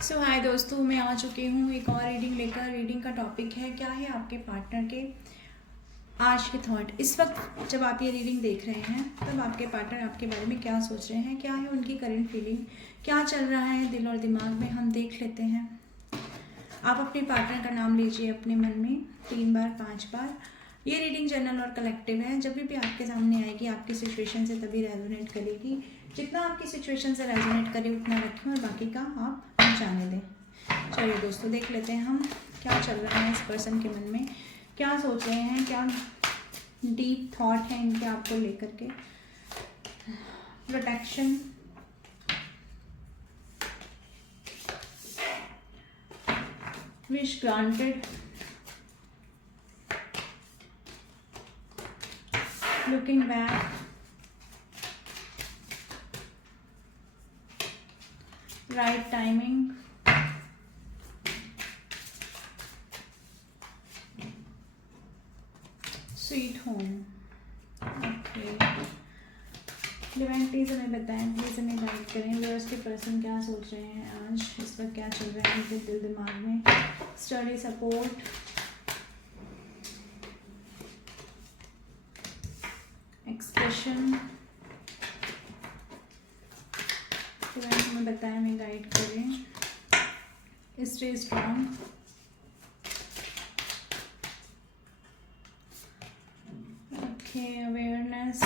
हाय दोस्तों, मैं आ चुकी हूँ एक और रीडिंग लेकर। रीडिंग का टॉपिक है क्या है आपके पार्टनर के आज के थॉट। इस वक्त जब आप ये रीडिंग देख रहे हैं तब आपके पार्टनर आपके बारे में क्या सोच रहे हैं, क्या है उनकी करंट फीलिंग, क्या चल रहा है दिल और दिमाग में, हम देख लेते हैं। आप अपने पार्टनर का नाम लीजिए अपने मन में 3 बार 5 बार। ये रीडिंग जनरल और कलेक्टिव है। जब भी आपके सामने आएगी आपकी सिचुएशन से तभी रेजोनेट करेगी। जितना आपकी सिचुएशन से रेजोनेट करे उतना रखें और बाकी का आप जाने दें। चलिए दोस्तों, देख लेते हैं हम क्या चल रहा है इस पर्सन के मन में, क्या सोच रहे हैं, क्या डीप थॉट है इनके आपको लेकर के। Protection, wish granted, looking back, right timing, sweet home. Okay, divine please हमें बताएं, प्लीज हमें गाइड करें। व्यूअर्स के पर्सन क्या सोच रहे हैं आज, इस वक्त क्या चल रहा है उनके दिल दिमाग में। स्टडी सपोर्ट, एक्सप्रेशन, डिवाइन हमें बताएं, हमें गाइड करें। स्टे स्ट्रॉन्ग, ओके, अवेयरनेस,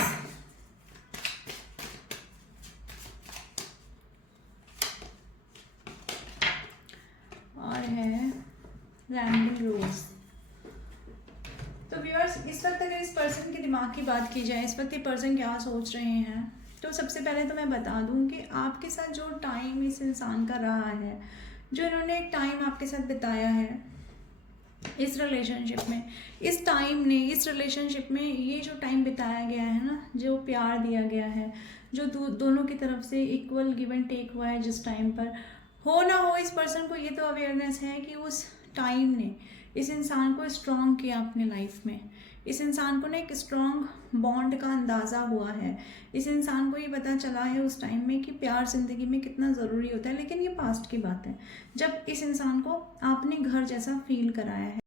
और है रैंडम रोज। तो व्यूअर्स, इस वक्त अगर इस पर्सन के दिमाग की बात की जाए, इस वक्त ये पर्सन क्या सोच रहे हैं, तो सबसे पहले तो मैं बता दूं कि आपके साथ जो टाइम इस इंसान का रहा है, जो इन्होंने एक टाइम आपके साथ बिताया है इस रिलेशनशिप में, इस टाइम ने इस रिलेशनशिप में ये जो टाइम बिताया गया है ना, जो प्यार दिया गया है, जो दोनों की तरफ से इक्वल गिव एंड टेक हुआ है, जिस टाइम पर हो ना हो इस पर्सन को ये तो अवेयरनेस है कि उस टाइम ने इस इंसान को स्ट्रॉन्ग किया अपने लाइफ में। इस इंसान को ना एक स्ट्रॉन्ग बॉन्ड का अंदाज़ा हुआ है। इस इंसान को ये पता चला है उस टाइम में कि प्यार ज़िंदगी में कितना ज़रूरी होता है। लेकिन ये पास्ट की बात है, जब इस इंसान को आपने घर जैसा फील कराया है।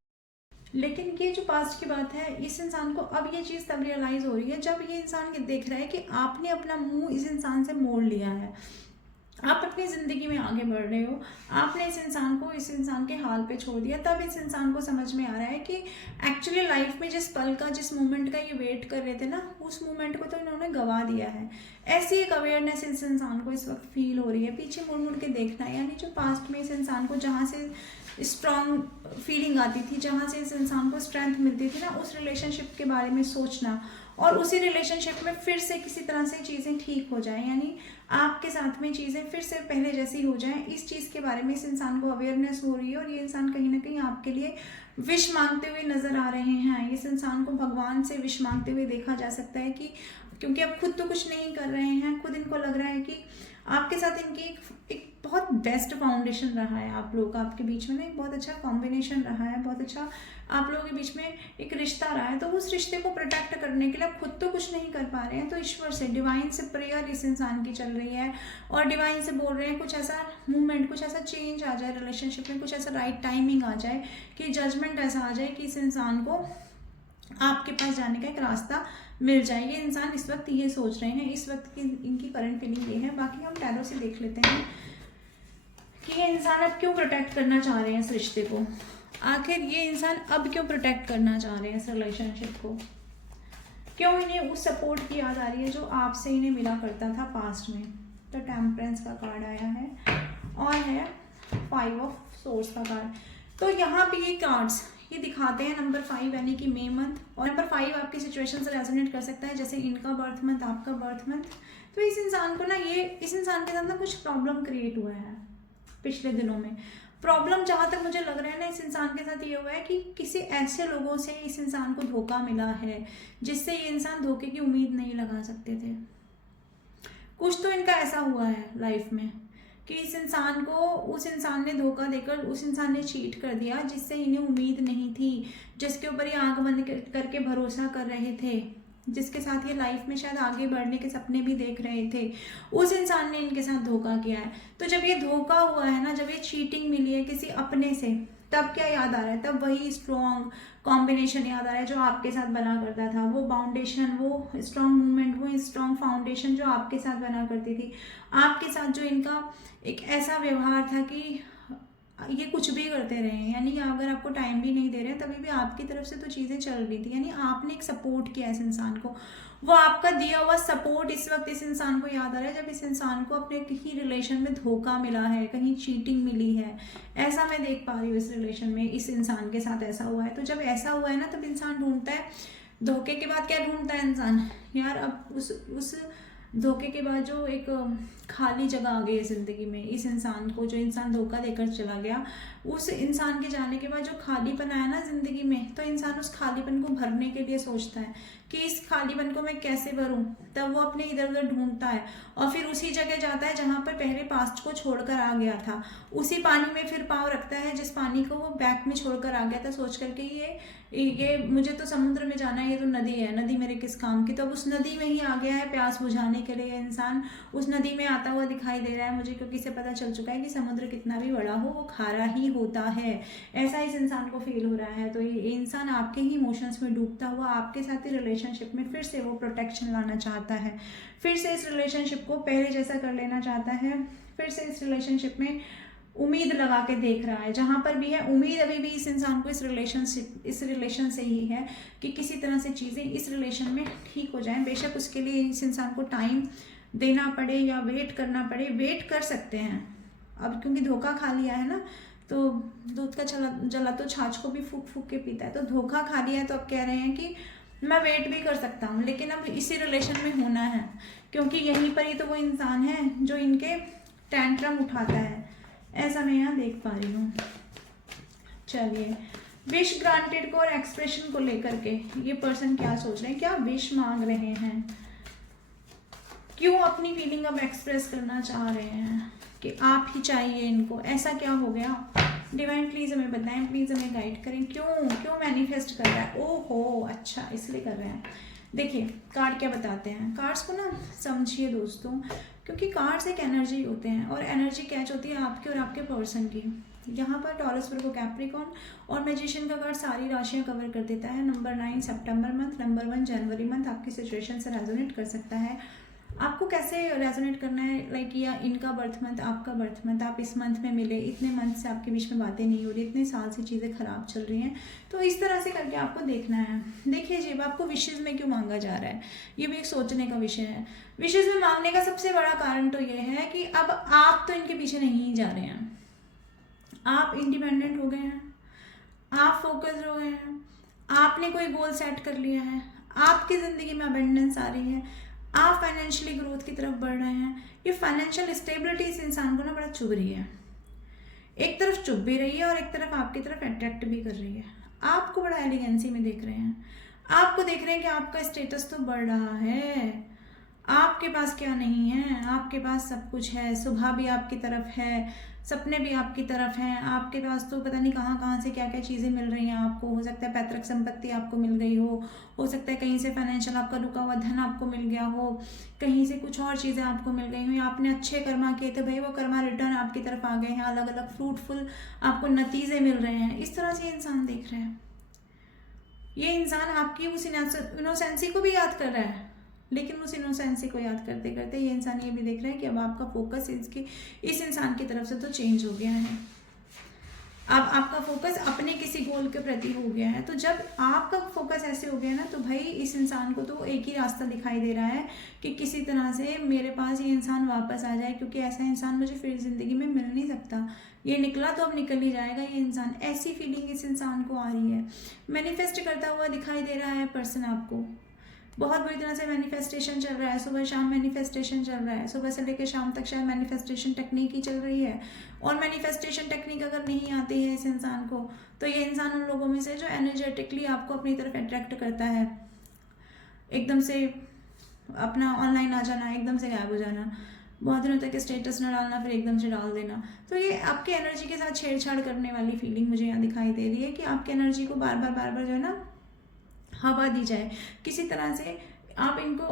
लेकिन ये जो पास्ट की बात है, इस इंसान को अब ये चीज़ तब रियलाइज़ हो रही है जब ये इंसान ये देख रहा है कि आपने अपना मुंह इस इंसान से मोड़ लिया है। आप अपनी ज़िंदगी में आगे बढ़ रहे हो, आपने इस इंसान को इस इंसान के हाल पे छोड़ दिया। तब इस इंसान को समझ में आ रहा है कि एक्चुअली लाइफ में जिस पल का, जिस मोमेंट का ये वेट कर रहे थे ना, उस मोमेंट को तो इन्होंने गवा दिया है। ऐसी एक अवेयरनेस इस इंसान को इस वक्त फील हो रही है। पीछे मुड़ मुड़ के देखना है, यानी जो पास्ट में इस इंसान को जहाँ से स्ट्रॉन्ग फीलिंग आती थी, जहाँ से इस इंसान को स्ट्रेंथ मिलती थी ना, उस रिलेशनशिप के बारे में सोचना और उसी रिलेशनशिप में फिर से किसी तरह से चीज़ें ठीक हो जाएं, यानी आपके साथ में चीज़ें फिर से पहले जैसी हो जाएं, इस चीज़ के बारे में इस इंसान को अवेयरनेस हो रही है। और ये इंसान कहीं ना कहीं आपके लिए विश मांगते हुए नजर आ रहे हैं। इस इंसान को भगवान से विश मांगते हुए देखा जा सकता है कि क्योंकि अब खुद तो कुछ नहीं कर रहे हैं, खुद इनको लग रहा है कि आपके साथ इनकी एक बहुत बेस्ट फाउंडेशन रहा है। आप लोग का आपके बीच में ना एक बहुत अच्छा कॉम्बिनेशन रहा है, बहुत अच्छा आप लोगों के बीच में एक रिश्ता रहा है। तो उस रिश्ते को प्रोटेक्ट करने के लिए आप खुद तो कुछ नहीं कर पा रहे हैं, तो ईश्वर से, डिवाइन से प्रेयर इस इंसान की चल रही है और डिवाइन से बोल रहे हैं कुछ ऐसा मूवमेंट, कुछ ऐसा चेंज आ जाए रिलेशनशिप में, कुछ ऐसा राइट टाइमिंग आ जाए कि जजमेंट ऐसा आ जाए कि इस इंसान को आपके पास जाने का एक रास्ता मिल जाए। ये इंसान इस वक्त ये सोच रहे हैं, इस वक्त की इनकी करंट फीलिंग ये है। बाकी हम टैरो से देख लेते हैं कि ये इंसान अब क्यों प्रोटेक्ट करना चाह रहे हैं इस रिश्ते को। आखिर ये इंसान अब क्यों प्रोटेक्ट करना चाह रहे हैं इस रिलेशनशिप को, क्यों इन्हें उस सपोर्ट की याद आ रही है जो आपसे इन्हें मिला करता था पास्ट में। तो टेम्परेंस का कार्ड आया है और है 5 ऑफ सोर्स का कार्ड। तो यहाँ पे ये कार्ड्स ये दिखाते हैं नंबर 5 यानी कि मे मंथ, और नंबर 5 आपकी सिचुएशन से रेजोनेट कर सकता है, जैसे इनका बर्थ मंथ, आपका बर्थ मंथ। तो इस इंसान को ना इस इंसान के साथ ना कुछ प्रॉब्लम क्रिएट हुआ है पिछले दिनों में। प्रॉब्लम जहाँ तक मुझे लग रहा है ना इस इंसान के साथ ये हुआ है कि किसी ऐसे लोगों से इस इंसान को धोखा मिला है जिससे ये इंसान धोखे की उम्मीद नहीं लगा सकते थे। कुछ तो इनका ऐसा हुआ है लाइफ में कि इस इंसान को उस इंसान ने धोखा देकर, उस इंसान ने चीट कर दिया जिससे इन्हें उम्मीद नहीं थी, जिसके ऊपर ये आंख बंद करके भरोसा कर रहे थे, जिसके साथ ये लाइफ में शायद आगे बढ़ने के सपने भी देख रहे थे, उस इंसान ने इनके साथ धोखा किया है। तो जब ये धोखा हुआ है ना, जब ये चीटिंग मिली है किसी अपने से, तब क्या याद आ रहा है? तब वही स्ट्रॉन्ग कॉम्बिनेशन याद आ रहा है जो आपके साथ बना करता था, वो फाउंडेशन, वो स्ट्रॉन्ग मूवमेंट, वो स्ट्रॉन्ग फाउंडेशन जो आपके साथ बना करती थी। आपके साथ जो इनका एक ऐसा व्यवहार था कि ये कुछ भी करते रहे, यानी अगर आपको टाइम भी नहीं दे रहे तभी भी आपकी तरफ से तो चीज़ें चल रही थी, यानी आपने एक सपोर्ट किया इस इंसान को। वो आपका दिया हुआ सपोर्ट इस वक्त इस इंसान को याद आ रहा है, जब इस इंसान को अपने किसी रिलेशन में धोखा मिला है, कहीं चीटिंग मिली है। ऐसा मैं देख पा रही हूँ इस रिलेशन में, इस इंसान के साथ ऐसा हुआ है। तो जब ऐसा हुआ है ना, तब इंसान ढूंढता है, धोखे के बाद क्या ढूंढता है इंसान, यार अब उस धोखे के बाद जो एक खाली जगह आ गई है ज़िंदगी में, इस इंसान को, जो इंसान धोखा देकर चला गया, उस इंसान के जाने के बाद जो खालीपन आया ना ज़िंदगी में, तो इंसान उस खालीपन को भरने के लिए सोचता है कि इस खालीपन को मैं कैसे भरूं। तब वो अपने इधर उधर ढूंढता है और फिर उसी जगह जाता है जहाँ पर पहले पास्ट को छोड़कर आ गया था, उसी पानी में फिर पाँव रखता है जिस पानी को वो बैक में छोड़कर आ गया था, सोच करके ये मुझे तो समुद्र में जाना है, ये तो नदी है, नदी मेरे किस काम की। तो अब उस नदी में ही आ गया है प्यास बुझाने के लिए इंसान, उस नदी में आता हुआ दिखाई दे रहा है मुझे, क्योंकि इसे पता चल चुका है कि समुद्र कितना भी बड़ा हो वो खारा ही होता है। ऐसा इस इंसान को फील हो रहा है। तो ये इंसान आपके ही इमोशंस में डूबता हुआ आपके साथ ही रिलेशनशिप में फिर से वो प्रोटेक्शन लाना चाहता है, फिर से इस रिलेशनशिप को पहले जैसा कर लेना चाहता है, फिर से इस रिलेशनशिप में उम्मीद लगा के देख रहा है। जहाँ पर भी है उम्मीद अभी भी इस इंसान को इस रिलेशन से ही है कि किसी तरह से चीज़ें इस रिलेशन में ठीक हो जाएं। बेशक उसके लिए इस इंसान को टाइम देना पड़े या वेट करना पड़े, वेट कर सकते हैं अब, क्योंकि धोखा खा लिया है ना, तो दूध का जला तो छाछ को भी फूक फूक के पीता है। तो धोखा खा लिया है, तो अब कह रहे हैं कि मैं वेट भी कर सकता हूँ, लेकिन अब इसी रिलेशन में होना है, क्योंकि यहीं पर ही तो वो इंसान है जो इनके टैंट्रम उठाता है। ऐसा मैं यहाँ देख पा रही हूँ। चलिए, विश ग्रांटेड को और एक्सप्रेशन को लेकर के ये पर्सन क्या सोच रहे हैं, क्या विश मांग रहे हैं, क्यों अपनी फीलिंग अब एक्सप्रेस करना चाह रहे हैं कि आप ही चाहिए इनको, ऐसा क्या हो गया? डिवाइन प्लीज हमें बताएं, प्लीज हमें गाइड करें, क्यों मैनिफेस्ट कर रहा है? ओहो, अच्छा इसलिए कर रहे हैं। देखिए कार्ड क्या बताते हैं, कार्ड्स को ना समझिए दोस्तों, क्योंकि कार्ड्स एक एनर्जी होते हैं और एनर्जी कैच होती है आपकी और आपके पर्सन की। यहाँ पर टॉरस, वर्गो, कैप्रिकॉर्न और मैजिशियन का कार्ड सारी राशियाँ कवर कर देता है। नंबर 9 सितंबर मंथ, नंबर 1 जनवरी मंथ आपकी सिचुएशन से रेजोनेट कर सकता है। आपको कैसे रेजोनेट करना है, लाइक या इनका बर्थ मंथ, आपका बर्थ मंथ, आप इस मंथ में मिले, इतने मंथ से आपके बीच में बातें नहीं हो रही, इतने साल से चीज़ें खराब चल रही हैं, तो इस तरह से करके आपको देखना है। देखिए जी, आपको विशेज़ में क्यों मांगा जा रहा है, ये भी एक सोचने का विषय है। विशेज़ में मांगने का सबसे बड़ा कारण तो ये है कि अब आप तो इनके पीछे नहीं जा रहे हैं, आप इंडिपेंडेंट हो गए हैं, आप फोकस्ड हो गए हैं, आपने कोई गोल सेट कर लिया है, आपकी ज़िंदगी में अबेंडेंस आ रही है, आप फाइनेंशियली ग्रोथ की तरफ बढ़ रहे हैं। ये फाइनेंशियल स्टेबिलिटी इस इंसान को ना बड़ा चुभ रही है, एक तरफ चुभ भी रही है और एक तरफ आपकी तरफ अट्रैक्ट भी कर रही है। आपको बड़ा एलिगेंसी में देख रहे हैं, आपको देख रहे हैं कि आपका स्टेटस तो बढ़ रहा है, आपके पास क्या नहीं है, आपके पास सब कुछ है, सुबह भी आपकी तरफ है, सपने भी आपकी तरफ हैं, आपके पास तो पता नहीं कहाँ कहाँ से क्या क्या चीज़ें मिल रही हैं आपको। हो सकता है पैतृक संपत्ति आपको मिल गई हो सकता है कहीं से फाइनेंशियल आपका रुका हुआ धन आपको मिल गया हो, कहीं से कुछ और चीज़ें आपको मिल गई हो, आपने अच्छे कर्मा किए थे भाई, वो कर्मा रिटर्न आपकी तरफ आ गए हैं, अलग अलग फ्रूटफुल आपको नतीजे मिल रहे हैं। इस तरह से इंसान देख रहे हैं। ये इंसान आपकी उस इनोसेंसी को भी याद कर रहा है, लेकिन उस इनोसेंसी को याद करते करते ये इंसान ये भी देख रहा है कि अब आपका फोकस इस इंसान की तरफ से तो चेंज हो गया है। अब आपका फोकस अपने किसी गोल के प्रति हो गया है। तो जब आपका फोकस ऐसे हो गया ना, तो भाई इस इंसान को तो एक ही रास्ता दिखाई दे रहा है कि किसी तरह से मेरे पास ये इंसान वापस आ जाए, क्योंकि ऐसा इंसान मुझे फिर ज़िंदगी में मिल नहीं सकता। ये निकला तो अब निकल ही जाएगा ये इंसान, ऐसी फीलिंग इस इंसान को आ रही है। मैनिफेस्ट करता हुआ दिखाई दे रहा है पर्सन आपको, बहुत बुरी तरह से मैनिफेस्टेशन चल रहा है, सुबह शाम मैनिफेस्टेशन चल रहा है, सुबह से लेकर शाम तक शायद मैनिफेस्टेशन टेक्निक ही चल रही है। और मैनिफेस्टेशन टेक्निक अगर नहीं आती है इस इंसान को, तो ये इंसान उन लोगों में से जो एनर्जेटिकली आपको अपनी तरफ अट्रैक्ट करता है, एकदम से अपना ऑनलाइन आ जाना, एकदम से गायब हो जाना, बहुत दिनों तक स्टेटस न डालना, फिर एकदम से डाल देना। तो ये आपके एनर्जी के साथ छेड़छाड़ करने वाली फीलिंग मुझे यहाँ दिखाई दे रही है कि आपकी एनर्जी को बार बार जो है ना हवा दी जाए, किसी तरह से आप इनको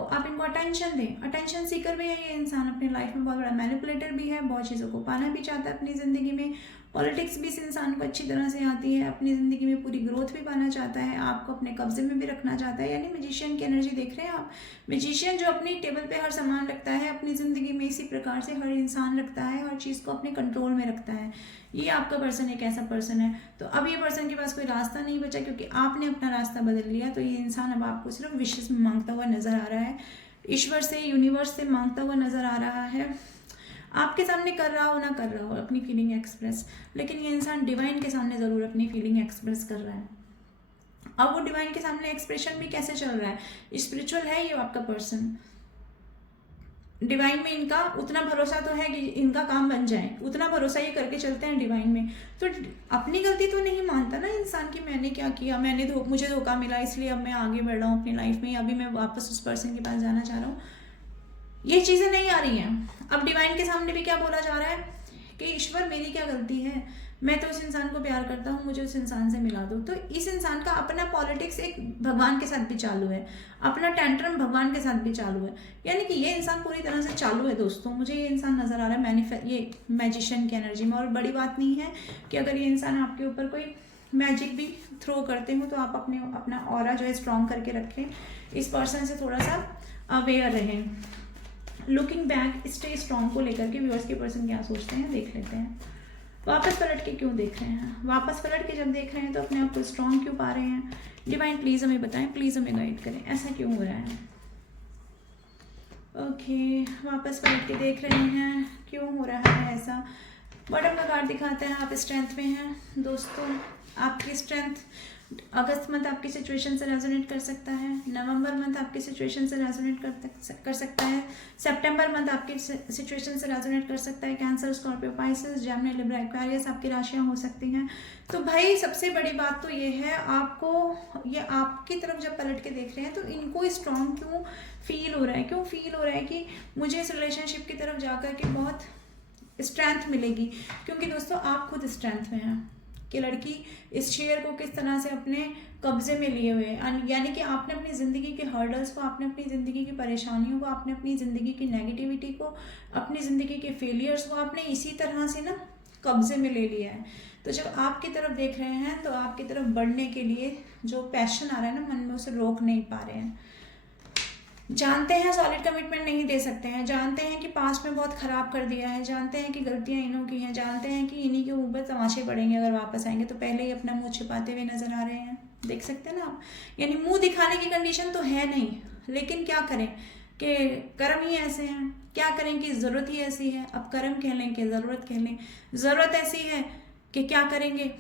अटेंशन दें। अटेंशन सीकर भी है ये इंसान, अपनी लाइफ में बहुत बड़ा मैनिपुलेटर भी है, बहुत चीज़ों को पाना भी चाहता है अपनी ज़िंदगी में। पॉलिटिक्स भी इस इंसान को अच्छी तरह से आती है, अपनी ज़िंदगी में पूरी ग्रोथ भी पाना चाहता है, आपको अपने कब्जे में भी रखना चाहता है। यानी मैजिशियन की एनर्जी देख रहे हैं आप। मैजिशियन जो अपनी टेबल पे हर सामान रखता है, अपनी ज़िंदगी में इसी प्रकार से हर इंसान रखता है, हर चीज़ को अपने कंट्रोल में रखता है। ये आपका पर्सन एक ऐसा पर्सन है। तो अब ये पर्सन के पास कोई रास्ता नहीं बचा, क्योंकि आपने अपना रास्ता बदल लिया। तो ये इंसान अब आपको सिर्फ विशेष में मांगता हुआ नजर आ रहा है, ईश्वर से, यूनिवर्स से मांगता हुआ नजर आ रहा है। आपके सामने कर रहा हो ना कर रहा हो अपनी फीलिंग एक्सप्रेस, लेकिन ये इंसान डिवाइन के सामने ज़रूर अपनी फीलिंग एक्सप्रेस कर रहा है। अब वो डिवाइन के सामने एक्सप्रेशन भी कैसे चल रहा है, स्पिरिचुअल है ये आपका पर्सन। डिवाइन में इनका उतना भरोसा तो है कि इनका काम बन जाए, उतना भरोसा ये करके चलते हैं डिवाइन में। तो अपनी गलती तो नहीं मानता ना इंसान की, मैंने क्या किया, मुझे धोखा मिला इसलिए अब मैं आगे बढ़ रहा हूँ अपनी लाइफ में, अभी मैं वापस उस पर्सन के पास जाना चाह रहा हूँ। ये चीज़ें नहीं आ रही हैं। अब डिवाइन के सामने भी क्या बोला जा रहा है कि ईश्वर मेरी क्या गलती है, मैं तो उस इंसान को प्यार करता हूँ, मुझे उस इंसान से मिला दो। तो इस इंसान का अपना पॉलिटिक्स एक भगवान के साथ भी चालू है, अपना टेंट्रम भगवान के साथ भी चालू है। यानी कि ये इंसान पूरी तरह से चालू है दोस्तों। मुझे ये इंसान नज़र आ रहा है ये मैजिशियन की एनर्जी में। और बड़ी बात नहीं है कि अगर ये इंसान आपके ऊपर कोई मैजिक भी थ्रो करते हो तो आप अपना ऑरा जो है स्ट्रॉन्ग करके रखें, इस पर्सन से थोड़ा सा अवेयर रहें। लुकिंग बैक, स्टे स्ट्रॉन्ग को लेकर के व्यूअर्स के पर्सन क्या सोचते हैं देख लेते हैं। वापस पलट के क्यों देख रहे हैं, वापस पलट के जब देख रहे हैं तो अपने आप को स्ट्रॉन्ग क्यों पा रहे हैं। डिवाइन प्लीज़ हमें बताएं, प्लीज़ हमें गाइड करें, ऐसा क्यों हो रहा है। ओके, वापस पलट के देख रहे हैं, क्यों हो रहा है ऐसा। बॉटम का कार्ड दिखाते हैं, आप स्ट्रेंथ में हैं दोस्तों। आपकी स्ट्रेंथ अगस्त मंथ आपकी सिचुएशन से रेजोनेट कर सकता है, नवंबर मंथ आपकी सिचुएशन से रेजोनेट कर सकता है, सितंबर मंथ आपकी सिचुएशन से रेजोनेट कर सकता है। Cancer, Scorpio, Pisces, Gemini, Libra, Aquarius आपकी राशियां हो सकती हैं। तो भाई सबसे बड़ी बात तो ये है, आपको ये आपकी तरफ जब पलट के देख रहे हैं तो इनको स्ट्रॉन्ग क्यों फील हो रहा है, क्यों फील हो रहा है कि मुझे इस रिलेशनशिप की तरफ जाकर के बहुत स्ट्रेंथ मिलेगी। क्योंकि दोस्तों आप खुद स्ट्रेंथ में हैं कि लड़की इस शेयर को किस तरह से अपने कब्जे में लिए हुए हैं। यानी कि आपने अपनी ज़िंदगी के हर्डल्स को, आपने अपनी ज़िंदगी की परेशानियों को, आपने अपनी ज़िंदगी की नेगेटिविटी को, अपनी ज़िंदगी के फेलियर्स को आपने इसी तरह से ना कब्जे में ले लिया है। तो जब आपकी तरफ देख रहे हैं तो आपकी तरफ बढ़ने के लिए जो पैशन आ रहा है ना मन में, उसे रोक नहीं पा रहे हैं। जानते हैं सॉलिड कमिटमेंट नहीं दे सकते हैं, जानते हैं कि पास्ट में बहुत ख़राब कर दिया है, जानते हैं कि गलतियां इन्हों की हैं, जानते हैं कि इन्हीं के ऊपर तमाशे पड़ेंगे अगर वापस आएंगे। तो पहले ही अपना मुंह छिपाते हुए नज़र आ रहे हैं, देख सकते हैं ना आप। यानी मुंह दिखाने की कंडीशन तो है नहीं, लेकिन क्या करें कि कर्म ही ऐसे हैं, क्या करें कि ज़रूरत ही ऐसी है। अब कर्म कह लें कि ज़रूरत कह लें, ज़रूरत ऐसी है कि क्या करेंगे।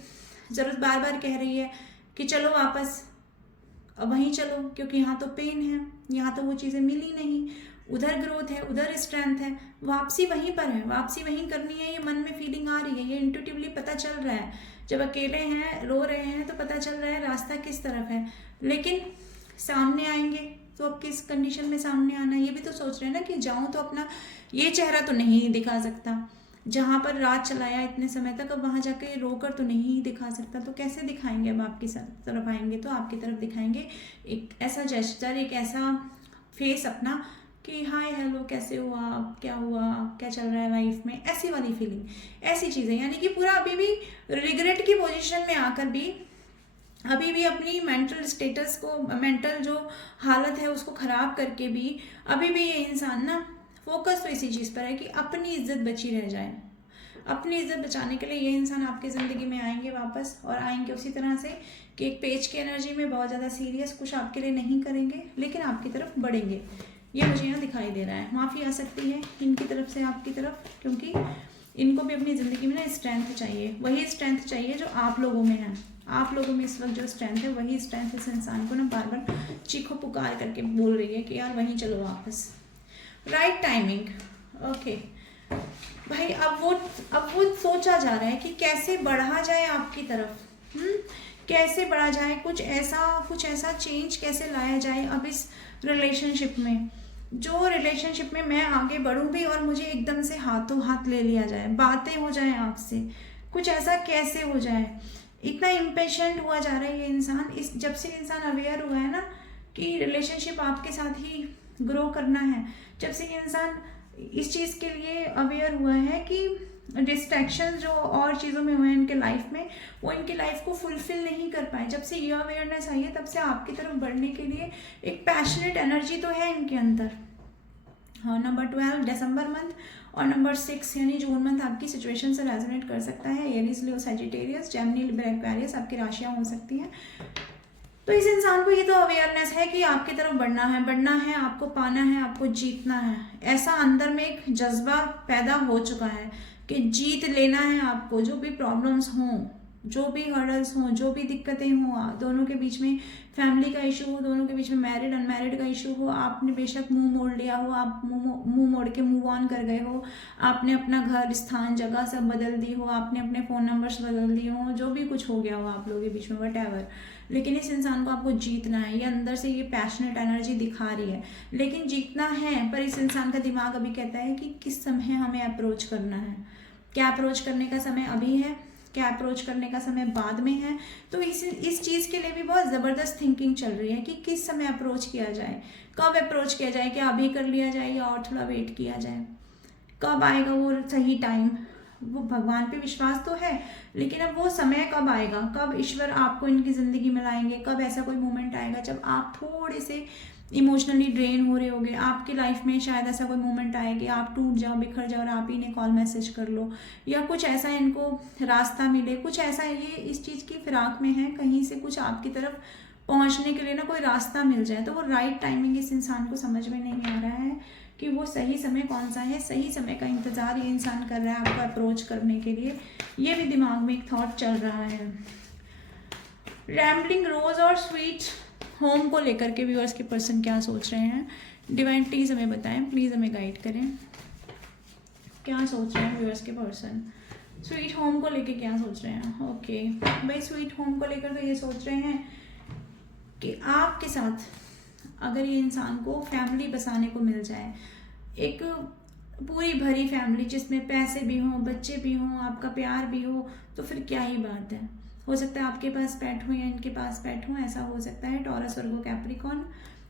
ज़रूरत बार बार कह रही है कि चलो वापस, अब वहीं चलो, क्योंकि यहाँ तो पेन है, यहाँ तो वो चीज़ें मिली नहीं, उधर ग्रोथ है, उधर स्ट्रेंथ है, वापसी वहीं पर है, वापसी वहीं करनी है। ये मन में फीलिंग आ रही है, ये इंट्यूटिवली पता चल रहा है। जब अकेले हैं, रो रहे हैं, तो पता चल रहा है रास्ता किस तरफ है। लेकिन सामने आएंगे तो अब किस कंडीशन में सामने आना है ये भी तो सोच रहे हैं ना कि जाऊँ तो अपना ये चेहरा तो नहीं दिखा सकता, जहाँ पर रात चलाया इतने समय तक, अब वहाँ जाके रोकर तो नहीं दिखा सकता। तो कैसे दिखाएंगे, अब आपकी तरफ आएंगे तो आपकी तरफ दिखाएंगे एक ऐसा जेस्चर, एक ऐसा फेस अपना कि हाय हेलो कैसे हुआ, क्या हुआ, क्या चल रहा है लाइफ में, ऐसी वाली फीलिंग, ऐसी चीज़ें। यानी कि पूरा अभी भी रिग्रेट की पोजीशन में आकर भी, अभी भी अपनी मेंटल स्टेटस को, मेंटल जो हालत है उसको ख़राब करके भी अभी भी ये इंसान ना फोकस तो इसी चीज़ पर है कि अपनी इज्जत बची रह जाए। अपनी इज्जत बचाने के लिए ये इंसान आपकी ज़िंदगी में आएंगे वापस, और आएंगे उसी तरह से कि एक पेज की एनर्जी में बहुत ज़्यादा सीरियस कुछ आपके लिए नहीं करेंगे, लेकिन आपकी तरफ बढ़ेंगे। ये मुझे यहाँ दिखाई दे रहा है। माफ़ी आ सकती है इनकी तरफ से आपकी तरफ, क्योंकि इनको भी अपनी ज़िंदगी में ना स्ट्रेंथ चाहिए, वही स्ट्रेंथ चाहिए जो आप लोगों में है। आप लोगों में इस वक्त जो स्ट्रेंथ है, वही स्ट्रेंथ इस इंसान को ना बार बार चीखो पुकार करके बोल रही है कि यार वहीं चलो वापस। राइट टाइमिंग, ओके भाई। अब वो सोचा जा रहा है कि कैसे बढ़ा जाए आपकी तरफ, कैसे बढ़ा जाए, कुछ ऐसा चेंज कैसे लाया जाए अब इस रिलेशनशिप में, जो रिलेशनशिप में मैं आगे बढ़ूँ भी और मुझे एकदम से हाथों हाथ ले लिया जाए, बातें हो जाए आपसे, कुछ ऐसा कैसे हो जाए। इतना इम्पेशेंट हुआ जा रहा है ये इंसान, जब से इंसान अवेयर हुआ है ना कि रिलेशनशिप आपके साथ ही ग्रो करना है। जब से ये इंसान इस चीज़ के लिए अवेयर हुआ है कि डिस्ट्रैक्शन जो और चीज़ों में हुए हैं इनके लाइफ में, वो इनकी लाइफ को फुलफिल नहीं कर पाए। जब से ये अवेयरनेस आई है तब से आपकी तरफ बढ़ने के लिए एक पैशनेट एनर्जी तो है इनके अंदर। हाँ, नंबर 12 दिसंबर मंथ और नंबर 6 यानी जून मंथ आपकी सिचुएशन से रेजोनेट कर सकता है। एरीज, लियो, सैजिटेरियस, जेमिनी, लिब्रा, एक्वेरियस आपकी राशियाँ हो सकती हैं। तो इस इंसान को ये तो अवेयरनेस है कि आपकी तरफ बढ़ना है, आपको पाना है, आपको जीतना है। ऐसा अंदर में एक जज्बा पैदा हो चुका है कि जीत लेना है आपको। जो भी प्रॉब्लम्स हों, जो भी हर्डल्स हों, जो भी दिक्कतें हों, दोनों के बीच में फैमिली का इशू हो, दोनों के बीच में मैरिड अनमैरिड का इशू हो, आपने बेशक मुंह मोड़ लिया हो, आप मुंह मोड़ के मूव ऑन कर गए हो, आपने अपना घर, स्थान, जगह सब बदल दी हो, आपने अपने फ़ोन नंबर्स बदल दिए हो, जो भी कुछ हो गया हो आप लोगों के बीच में, वट, लेकिन इस इंसान को आपको जीतना है। ये अंदर से ये पैशनेट एनर्जी दिखा रही है, लेकिन जीतना है। पर इस इंसान का दिमाग अभी कहता है कि किस समय हमें अप्रोच करना है। क्या अप्रोच करने का समय अभी है, क्या अप्रोच करने का समय बाद में है। तो इस चीज़ के लिए भी बहुत ज़बरदस्त थिंकिंग चल रही है कि किस समय अप्रोच किया जाए, कब अप्रोच किया जाए, क्या अभी कर लिया जाए या और थोड़ा वेट किया जाए, कब आएगा वो सही टाइम। वो भगवान पे विश्वास तो है, लेकिन अब वो समय कब आएगा, कब ईश्वर आपको इनकी ज़िंदगी में लाएंगे, कब ऐसा कोई मोमेंट आएगा जब आप थोड़े से इमोशनली ड्रेन हो रहे होगे। आपकी लाइफ में शायद ऐसा कोई मोमेंट आए कि आप टूट जाओ, बिखर जाओ और आप ही ने कॉल मैसेज कर लो, या कुछ ऐसा इनको रास्ता मिले, कुछ ऐसा ये इस चीज़ की फिराक में है, कहीं से कुछ आपकी तरफ पहुंचने के लिए ना कोई रास्ता मिल जाए। तो वो राइट टाइमिंग इस इंसान को समझ में नहीं आ रहा है कि वो सही समय कौन सा है। सही समय का इंतज़ार ये इंसान कर रहा है आपको अप्रोच करने के लिए। ये भी दिमाग में एक थॉट चल रहा है। रैम्बलिंग रोज और स्वीट होम को लेकर के व्यूअर्स के पर्सन क्या सोच रहे हैं, डिवाइन प्लीज़ हमें बताएं, प्लीज़ हमें गाइड करें। क्या सोच रहे हैं व्यूअर्स के पर्सन, स्वीट होम को लेकर क्या सोच रहे हैं। ओके भाई, स्वीट होम को लेकर तो ये सोच रहे हैं कि आपके साथ अगर ये इंसान को फैमिली बसाने को मिल जाए, एक पूरी भरी फैमिली जिसमें पैसे भी हों, बच्चे भी हों, आपका प्यार भी हो, तो फिर क्या ही बात है। हो सकता है आपके पास पेट हो या इनके पास पेट हो, ऐसा हो सकता है। टॉरस, वर्गो, कैप्रिकॉन,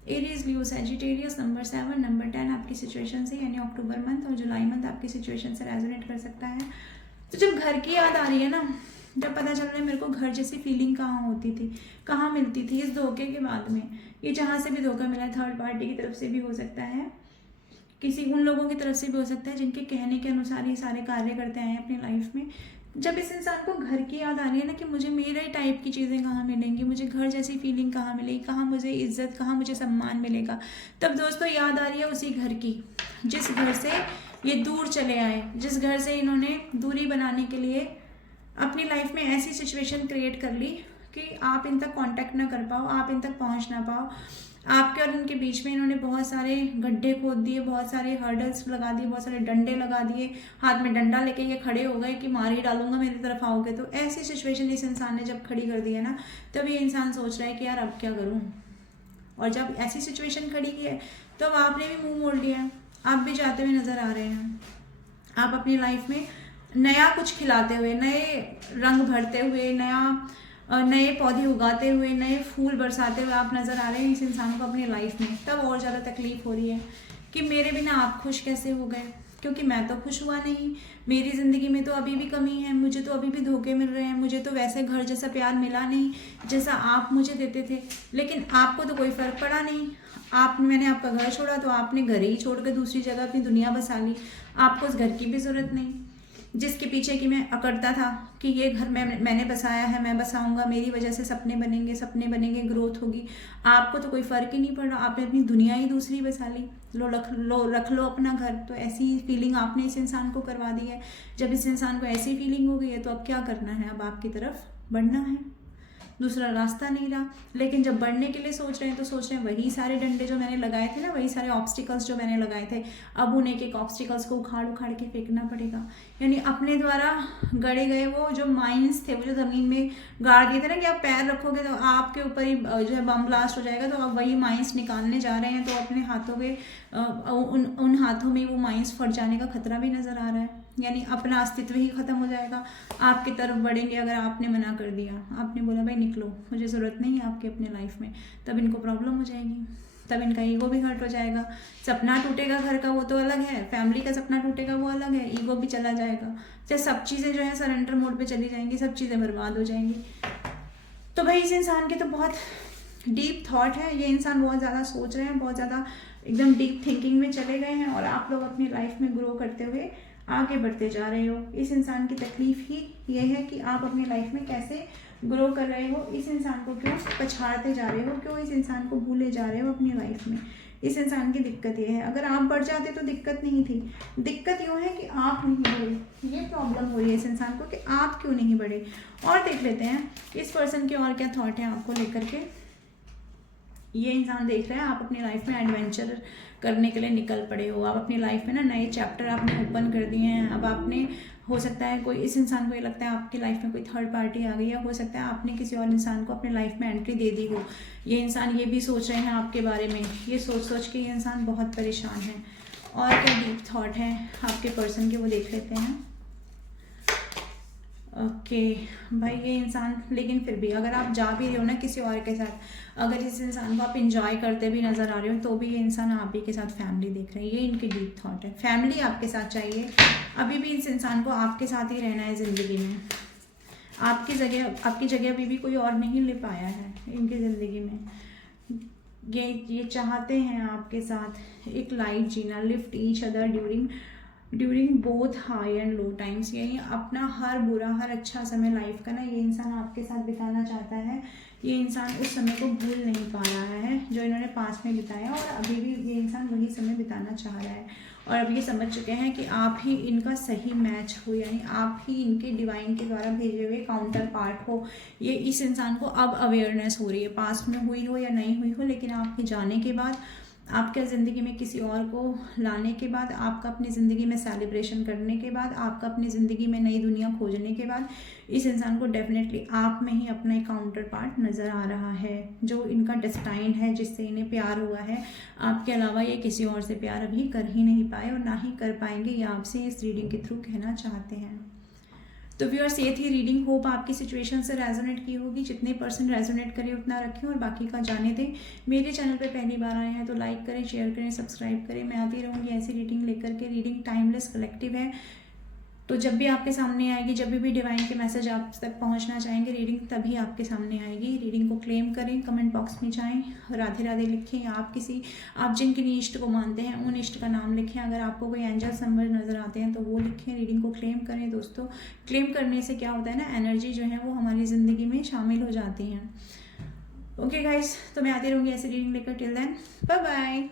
एरीज, लियो, सैजिटेरियस, नंबर 7, नंबर 10 आपकी सिचुएशन से यानी अक्टूबर मंथ और जुलाई मंथ आपकी सिचुएशन से रेजोनेट कर सकता है। तो जब घर की याद आ रही है ना, जब पता चल रहा है मेरे को घर जैसी फीलिंग कहाँ होती थी, कहाँ मिलती थी इस धोखे के बाद में, ये जहाँ से भी धोखा मिला, थर्ड पार्टी की तरफ से भी हो सकता है, किसी उन लोगों की तरफ से भी हो सकता है जिनके कहने के अनुसार ये सारे कार्य करते आए हैं अपनी लाइफ में। जब इस इंसान को घर की याद आ रही है ना कि मुझे मेरे टाइप की चीज़ें कहाँ मिलेंगी, मुझे घर जैसी फीलिंग कहाँ मिलेगी, कहाँ मुझे इज्जत, कहाँ मुझे सम्मान मिलेगा, तब दोस्तों याद आ रही है उसी घर की जिस घर से ये दूर चले आए, जिस घर से इन्होंने दूरी बनाने के लिए अपनी लाइफ में ऐसी सिचुएशन क्रिएट कर ली कि आप इन तक कांटेक्ट ना कर पाओ, आप इन तक पहुंच ना पाओ। आपके और इनके बीच में इन्होंने बहुत सारे गड्ढे खोद दिए, बहुत सारे हर्डल्स लगा दिए, बहुत सारे डंडे लगा दिए, हाथ में डंडा लेके ये खड़े हो गए कि मार ही डालूंगा मेरी तरफ आओगे। तो ऐसी सिचुएशन इस इंसान ने जब खड़ी कर दी है ना, तब ये इंसान सोच रहा है कि यार अब क्या करूँ। और जब ऐसी सिचुएशन खड़ी की है तो अब आपने भी मुँह मोड़ लिया है, आप भी जाते हुए नज़र आ रहे हैं। आप अपनी लाइफ में नया कुछ खिलाते हुए, नए रंग भरते हुए, नए पौधे उगाते हुए, नए फूल बरसाते हुए आप नज़र आ रहे हैं इस इंसान को अपनी लाइफ में। तब और ज़्यादा तकलीफ हो रही है कि मेरे बिना आप खुश कैसे हो गए, क्योंकि मैं तो खुश हुआ नहीं, मेरी ज़िंदगी में तो अभी भी कमी है, मुझे तो अभी भी धोखे मिल रहे हैं, मुझे तो वैसे घर जैसा प्यार मिला नहीं जैसा आप मुझे देते थे। लेकिन आपको तो कोई फ़र्क पड़ा नहीं, मैंने आपका घर छोड़ा तो आपने घर ही छोड़ कर दूसरी जगह अपनी दुनिया बसा ली। आपको उस घर की भी ज़रूरत नहीं जिसके पीछे कि मैं अकड़ता था कि ये घर मैंने बसाया है, मैं बसाऊंगा, मेरी वजह से सपने बनेंगे, ग्रोथ होगी। आपको तो कोई फ़र्क ही नहीं पड़ रहा, आपने अपनी दुनिया ही दूसरी बसा ली। रख लो अपना घर। तो ऐसी फीलिंग आपने इस इंसान को करवा दी है। जब इस इंसान को ऐसी फीलिंग हो गई है तो अब क्या करना है, अब आपकी तरफ बढ़ना है, दूसरा रास्ता नहीं रहा। लेकिन जब बढ़ने के लिए सोच रहे हैं तो सोच रहे हैं वही सारे डंडे जो मैंने लगाए थे ना, वही सारे ऑब्स्टिकल्स जो मैंने लगाए थे, अब उन एक ऑब्स्टिकल्स को उखाड़ के फेंकना पड़ेगा। यानी अपने द्वारा गड़े गए वो जो माइंस थे, वो जो ज़मीन में गाड़ दिए थे ना कि आप पैर रखोगे तो आपके ऊपर ही जो है बम ब्लास्ट हो जाएगा, तो अब वही माइंस निकालने जा रहे हैं। तो अपने हाथों के उन हाथों में वो माइंस फट जाने का खतरा भी नज़र आ रहा है। यानी अपना अस्तित्व ही ख़त्म हो जाएगा। आपकी तरफ बढ़ेंगे अगर आपने मना कर दिया, आपने बोला भाई निकलो, मुझे ज़रूरत नहीं है आपके अपने लाइफ में, तब इनको प्रॉब्लम हो जाएगी, तब इनका ईगो भी हर्ट हो जाएगा। सपना टूटेगा घर का वो तो अलग है, फैमिली का सपना टूटेगा वो अलग है, ईगो भी चला जाएगा, चाहे सब चीज़ें जो है सरेंडर मोड पे चली जाएंगी, सब चीज़ें बर्बाद हो जाएंगी। तो भाई इस इंसान के तो बहुत डीप थॉट है, ये इंसान बहुत ज़्यादा सोच रहे हैं, बहुत ज़्यादा एकदम डीप थिंकिंग में चले गए हैं और आप लोग अपनी लाइफ में ग्रो करते हुए आगे बढ़ते जा रहे हो। इस इंसान की तकलीफ ही ये है कि आप अपनी लाइफ में कैसे ग्रो कर रहे हो, इस इंसान को क्यों पछाड़ते जा रहे हो, क्यों इस इंसान को भूले जा रहे हो अपनी लाइफ में। इस इंसान की दिक्कत ये है, अगर आप बढ़ जाते तो दिक्कत नहीं थी, दिक्कत यूँ है कि आप नहीं बढ़े, ये प्रॉब्लम हो रही है इस इंसान को कि आप क्यों नहीं बढ़े। और देख लेते हैं इस पर्सन के और क्या थॉट है आपको लेकर के। ये इंसान देख रहा है आप अपनी लाइफ में एडवेंचर करने के लिए निकल पड़े हो, आप अपनी लाइफ में ना नए चैप्टर आपने ओपन कर दिए हैं। अब आपने, हो सकता है कोई, इस इंसान को ये लगता है आपकी लाइफ में कोई थर्ड पार्टी आ गई है, हो सकता है आपने किसी और इंसान को अपने लाइफ में एंट्री दे दी हो। ये इंसान ये भी सोच रहे हैं आपके बारे में, ये सोच सोच के ये इंसान बहुत परेशान है। और क्या डीप थॉट है आपके पर्सन के वो देख लेते हैं। ओके भाई ये इंसान, लेकिन फिर भी अगर आप जा भी रहे हो ना किसी और के साथ, अगर इस इंसान को आप इंजॉय करते भी नज़र आ रहे हो, तो भी ये इंसान आप ही के साथ फैमिली देख रहे हैं। ये इनकी डीप थॉट है, फैमिली आपके साथ चाहिए, अभी भी इस इंसान को आपके साथ ही रहना है ज़िंदगी में। आपकी जगह अभी भी कोई और नहीं ले पाया है इनकी ज़िंदगी में। ये चाहते हैं आपके साथ एक लाइफ जीना, lift each other during both high and low times. यही अपना हर बुरा हर अच्छा समय लाइफ का ना ये इंसान आपके साथ बिताना चाहता है। ये इंसान उस समय को भूल नहीं पा रहा है जो इन्होंने पास में बिताया, और अभी भी ये इंसान वही समय बिताना चाह रहा है। और अब ये समझ चुके हैं कि आप ही इनका सही मैच हो, यानी आप ही इनके डिवाइन के द्वारा भेजे हुए काउंटर पार्ट हो। ये इस इंसान को अब अवेयरनेस हो रही है, पास्ट में हुई हो या नहीं हुई हो, लेकिन आपके जाने के बाद, आपके ज़िंदगी में किसी और को लाने के बाद, आपका अपनी ज़िंदगी में सेलिब्रेशन करने के बाद, आपका अपनी ज़िंदगी में नई दुनिया खोजने के बाद, इस इंसान को डेफिनेटली आप में ही अपना एक काउंटर पार्ट नज़र आ रहा है जो इनका डेस्टाइंड है, जिससे इन्हें प्यार हुआ है। आपके अलावा ये किसी और से प्यार अभी कर ही नहीं पाए और ना ही कर पाएंगे, ये आपसे इस रीडिंग के थ्रू कहना चाहते हैं। तो व्यूअर्स ये थी रीडिंग, होप आपकी सिचुएशन से रेजोनेट की होगी। जितने पर्सन रेजोनेट करें उतना रखें और बाकी का जाने दें। मेरे चैनल पे पहली बार आए हैं तो लाइक करें, शेयर करें, सब्सक्राइब करें। मैं आती रहूँगी ऐसी रीडिंग लेकर के। रीडिंग टाइमलेस कलेक्टिव है, तो जब भी आपके सामने आएगी, जब भी डिवाइन के मैसेज आप तक पहुंचना चाहेंगे, रीडिंग तभी आपके सामने आएगी। रीडिंग को क्लेम करें, कमेंट बॉक्स में जाएं, राधे राधे लिखें, या आप जिन किन्हीं इष्ट को मानते हैं उन इष्ट का नाम लिखें। अगर आपको कोई एंजल सिंबल नज़र आते हैं तो वो लिखें। रीडिंग को क्लेम करें दोस्तों। क्लेम करने से क्या होता है ना, एनर्जी जो है वो हमारी ज़िंदगी में शामिल हो जाती हैं। ओके गाइस, तो मैं आती रहूँगी ऐसी रीडिंग लेकर। Till then bye bye.